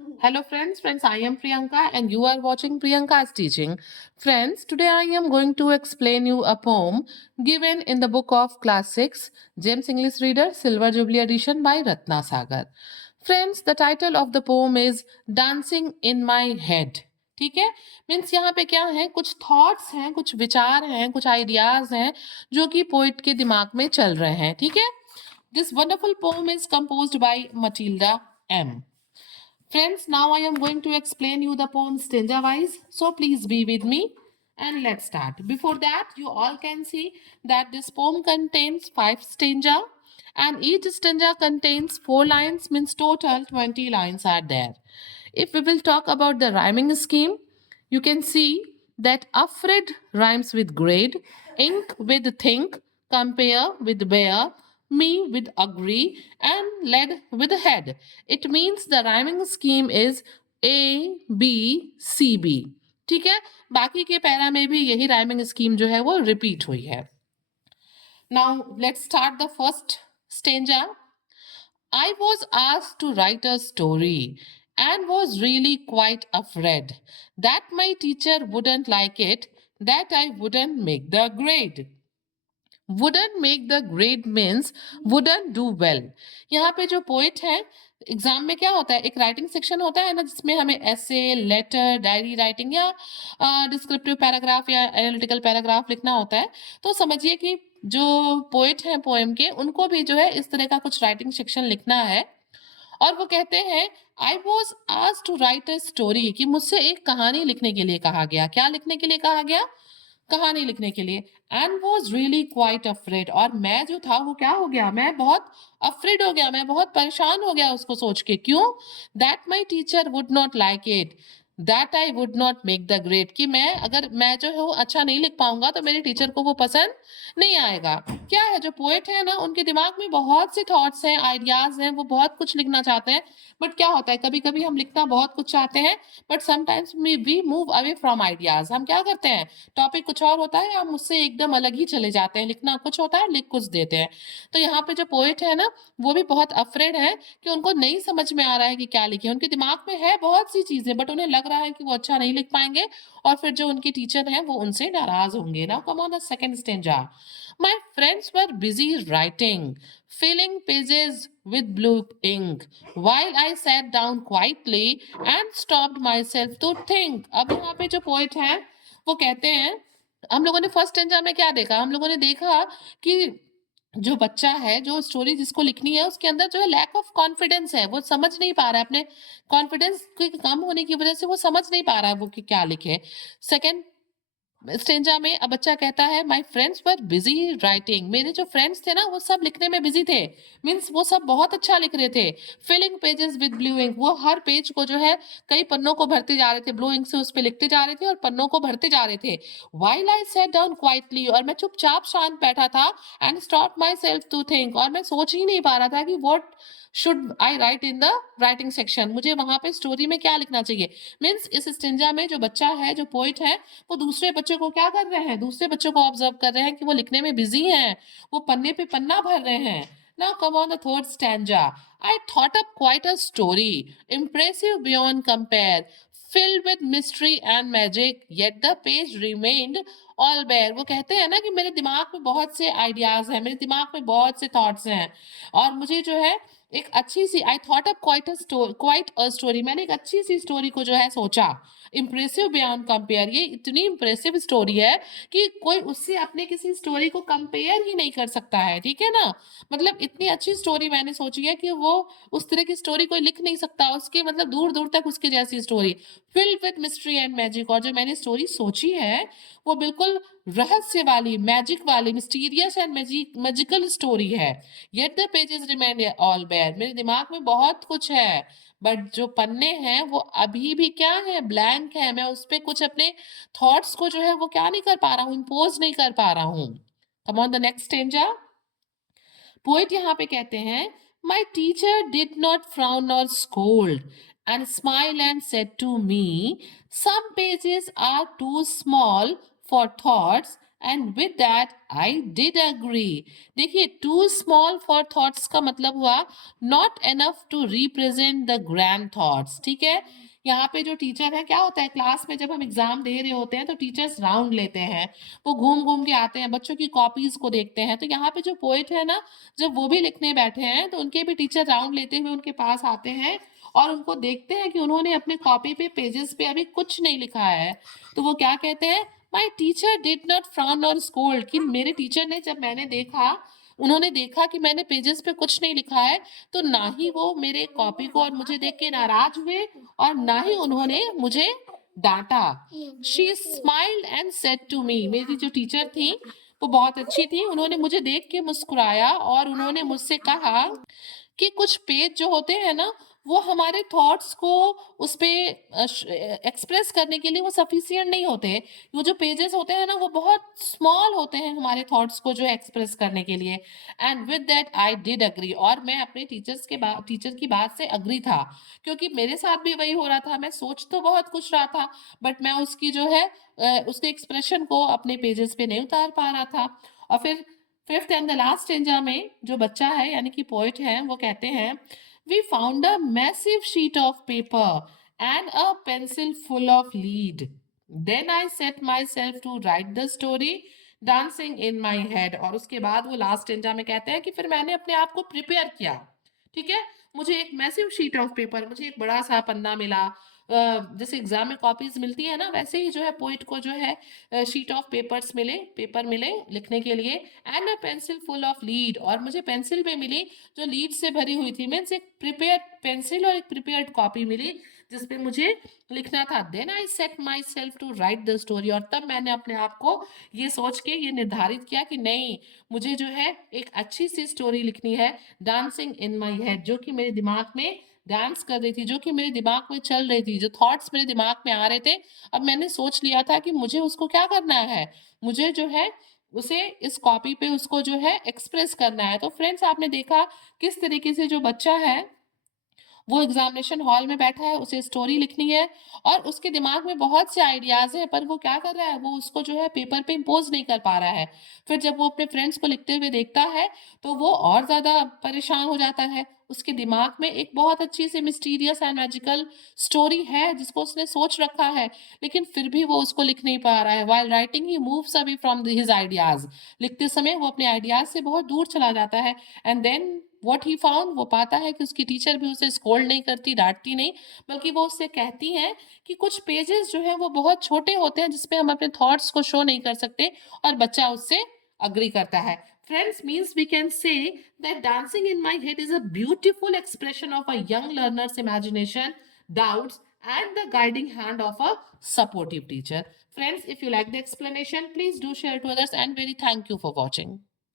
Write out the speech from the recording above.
Hello friends, I am Priyanka and you are watching Priyanka's teaching. Friends, today I am going to explain you a poem given in the book of Class 6, James English Reader, Silver Jubilee Edition by Ratna Sagar. Friends, the title of the poem is Dancing in My Head. ठीक है, means यहाँ पे क्या है, कुछ thoughts हैं, कुछ विचार हैं, कुछ आइडियाज हैं जो कि पोइट के दिमाग में चल रहे हैं. ठीक है, this wonderful poem is composed by Matilda M. Friends, now I am going to explain you the poem stanza wise. So please be with me and let's start. Before that, you all can see that this poem contains 5 stanza and each stanza contains 4 lines, means total 20 lines are there. If we will talk about the rhyming scheme, you can see that afraid rhymes with grade, ink with think, compare with bear, me with agree, and led with head. It means the rhyming scheme is A, B, C, B. ठीक है, बाकी के para में भी यही rhyming scheme जो है वो रिपीट हुई है. Now let's start the first stanza. I was asked to write a story and was really quite afraid that my teacher wouldn't like it, that I wouldn't make the grade. Wooden make the grade means wooden do well. यहाँ पे जो poet है, exam में क्या होता है, एक writing section होता है ना, जिसमें हमें ऐसे, लेटर, डायरी राइटिंग या डिस्क्रिप्टिव पैराग्राफ या एनालिटिकल पैराग्राफ लिखना होता है. तो समझिए कि जो पोइट हैं पोएम के, उनको भी जो है इस तरह का कुछ राइटिंग सेक्शन लिखना है. और वो कहते हैं I was asked to write a story, कि मुझसे एक कहानी लिखने के लिए कहा गया. क्या लिखने के लिए कहा गया? कहानी लिखने के लिए. And was really quite afraid, और मैं जो था वो क्या हो गया, मैं बहुत अफ्रेड हो गया, मैं बहुत परेशान हो गया उसको सोच के. क्यों? That my teacher would not like it, that I would not make the grade, कि मैं जो है वो अच्छा नहीं लिख पाऊंगा तो मेरे टीचर को वो पसंद नहीं आएगा. क्या है, जो पोएट है ना, उनके दिमाग में बहुत से थॉट्स हैं, आइडियाज हैं, वो बहुत कुछ लिखना चाहते हैं. बट क्या होता है, कभी कभी हम लिखना बहुत कुछ चाहते हैं, but sometimes we move away from ideas. हम क्या करते हैं, टॉपिक कुछ और होता है, हम उससे एकदम अलग ही चले जाते हैं, लिखना कुछ होता है, लिख कुछ देते हैं. तो यहाँ पे जो पोएट है ना, वो भी बहुत अफ्रेड है कि उनको नहीं समझ में आ रहा है कि क्या लिखे. उनके दिमाग में है बहुत सी चीजें, बट उन्हें लग रहा है कि वो अच्छा नहीं लिख पाएंगे, और फिर जो उनके टीचर हैं वो उनसे नाराज होंगे. Now come on the second stanza. My friends were busy writing, filling pages with blue ink, while I sat down quietly and stopped myself to think. अब यहाँ पे जो पोएट है वो कहते हैं, हम लोगों ने फर्स्ट स्टेंजा में क्या देखा, हम लोगों ने देखा कि जो बच्चा है, जो स्टोरी जिसको लिखनी है, उसके अंदर जो है लैक ऑफ कॉन्फिडेंस है, वो समझ नहीं पा रहा है, अपने कॉन्फिडेंस के कम होने की वजह से वो समझ नहीं पा रहा है वो कि क्या लिखे. सेकेंड स्टेंजा में अब बच्चा कहता है my friends were busy writing, मेरे जो फ्रेंड्स थे ना वो सब लिखने में बिजी थे, मीन्स वो सब बहुत अच्छा लिख रहे थे. Filling pages with blue ink, वो हर पेज को जो है कई पन्नों को भरते जा रहे थे, ब्लू इंक से उस पे लिखते जा रहे थे और पन्नों को भरते जा रहे थे. While I sat down quietly, और मैं चुपचाप शांत बैठा था. And stop myself to think, और मैं सोच ही नहीं पा रहा था कि what should I write in the writing section, मुझे वहां पे स्टोरी में क्या लिखना चाहिए. मीन्स इस स्टेंजा में जो बच्चा है, जो पोइट है, वो दूसरे बच्चों को क्या कर रहे हैं, दूसरे बच्चों को ऑब्जर्व कर रहे हैं कि वो लिखने में बिजी हैं, वो पन्ने पे पन्ना भर रहे हैं. Now come on the third stanza. I thought up quite a story, impressive beyond compare, filled with mystery and magic, yet the page remained all bare. वो कहते हैं ना कि मेरे दिमाग में बहुत से आइडियाज हैं, मेरे दिमाग में बहुत से थॉट्स हैं, और मुझे जो है एक अच्छी सी, I thought up quite a story, मैंने एक अच्छी सी स्टोरी को जो है सोचा. इंप्रेसिव बियॉन्ड कंपेयर, ये इतनी इंप्रेसिव स्टोरी है कि कोई उससे अपने किसी स्टोरी को कंपेयर ही नहीं कर सकता है. ठीक है ना, मतलब इतनी अच्छी स्टोरी मैंने सोची है कि वो उस तरह की स्टोरी कोई लिख नहीं सकता, उसके मतलब दूर दूर तक उसके जैसी story, filled with mystery and magic. और जो मैंने स्टोरी सोची है वो बिल्कुल रहस्य वाली, मैजिक वाली, मिस्टीरियस एंड मैजिकल स्टोरी है. Yet the pages remain all bare, मेरे दिमाग में बहुत कुछ है, बट जो पन्ने हैं वो अभी भी क्या है, ब्लैंक है. मैं उस पर कुछ अपने थॉट्स को जो है वो क्या नहीं कर पा रहा हूँ, इम्पोज नहीं कर पा रहा हूँ. Come on the next stanza. Poet यहाँ पे कहते हैं my teacher did not frown और scold and smile and said to me, some pages are too small for thoughts and with that I did agree. देखिए, too small for thoughts का मतलब हुआ not enough to represent the grand thoughts. ठीक है, यहाँ पे जो teacher है, क्या होता है क्लास में जब हम एग्जाम दे रहे होते हैं तो टीचर्स राउंड लेते हैं, वो घूम घूम के आते हैं, बच्चों की कॉपीज को देखते हैं। तो यहाँ पे जो पोएट है ना, जब वो भी लिखने बैठे हैं तो उनके भी टीचर राउंड लेते हुए उनके पास आते हैं और उनको देखते हैं कि उन्होंने अपने कॉपी पे पेजेस पे अभी कुछ नहीं लिखा है। तो वो क्या कहते हैं, my teacher did not frown और स्कोल्ड, कि मेरे टीचर ने, जब मैंने देखा, उन्होंने देखा कि मैंने पेजेस पे कुछ नहीं लिखा है, तो ना ही वो मेरे कॉपी को और मुझे देख के नाराज हुए और ना ही उन्होंने मुझे डांटा। She smiled and said to me, मेरी जो टीचर थी वो बहुत अच्छी थी, उन्होंने मुझे देख के मुस्कुराया और उन्होंने मुझसे कहा कि कुछ पेज जो होते हैं ना, वो हमारे थॉट्स को उस पे एक्सप्रेस करने के लिए वो सफिशिएंट नहीं होते। वो जो पेजेस होते हैं ना, वो बहुत स्मॉल होते हैं हमारे थॉट्स को जो एक्सप्रेस करने के लिए। And with that I did agree, और मैं अपने टीचर की बात से अग्री था, क्योंकि मेरे साथ भी वही हो रहा था। मैं सोच तो बहुत कुछ रहा था, बट मैं उसकी जो है उसके एक्सप्रेशन को अपने पेजेस पे नहीं उतार पा रहा था। और फिर fifth and the last stanza में जो बच्चा है, यानी कि पोएट है, वो कहते हैं, we found a massive sheet of paper and a pencil full of lead, then I set myself to write the story dancing in my head. और उसके बाद वो लास्ट स्टेंजा में कहते हैं कि फिर मैंने अपने आप को प्रिपेयर किया। ठीक है, मुझे एक मैसिव शीट ऑफ पेपर, मुझे एक बड़ा सा पन्ना मिला, जैसे एग्जाम में कॉपीज मिलती है ना, वैसे ही जो है पोइट को जो है शीट ऑफ पेपर मिले लिखने के लिए, and a pencil full of lead, और मुझे पेंसिल भी मिली जो लीड से भरी हुई थी। मीन्स एक प्रिपेयर्ड पेंसिल और एक प्रिपेयर्ड कॉपी मिली जिसपे मुझे लिखना था। Then I set myself to write the story, और तब मैंने अपने आप को ये सोच के ये निर्धारित किया कि नहीं, मुझे जो है एक अच्छी सी स्टोरी लिखनी है, डांसिंग इन माई हेड, जो कि मेरे दिमाग में डांस कर रही थी, जो कि मेरे दिमाग में चल रही थी, जो थॉट्स मेरे दिमाग में आ रहे थे। अब मैंने सोच लिया था कि मुझे उसको क्या करना है, मुझे जो है उसे इस कॉपी पे उसको जो है एक्सप्रेस करना है। तो फ्रेंड्स, आपने देखा किस तरीके से जो बच्चा है वो एग्जामिनेशन हॉल में बैठा है, उसे स्टोरी लिखनी है और उसके दिमाग में बहुत से आइडियाज हैं, पर वो क्या कर रहा है, वो उसको जो है पेपर पे इम्पोज नहीं कर पा रहा है। फिर जब वो अपने फ्रेंड्स को लिखते हुए देखता है तो वो और ज्यादा परेशान हो जाता है। उसके दिमाग में एक बहुत अच्छी सी मिस्टीरियस एंड मैजिकल स्टोरी है जिसको उसने सोच रखा है, लेकिन फिर भी वो उसको लिख नहीं पा रहा है। While writing he moves away from his ideas, लिखते समय वो अपने आइडियाज से बहुत दूर चला जाता है। And then what he found, वो पाता है कि उसकी टीचर भी उसे स्कोल्ड नहीं करती, डांटती नहीं, बल्कि वो उससे कहती हैं कि कुछ पेजेस जो है वो बहुत छोटे होते हैं जिसपे हम अपने थॉट्स को शो नहीं कर सकते, और बच्चा उससे अग्री करता है। Friends, means we can say that dancing in my head is a beautiful expression of a young learner's imagination, doubts, and the guiding hand of a supportive teacher. Friends, if you like the explanation, please do share to others, and very thank you for watching.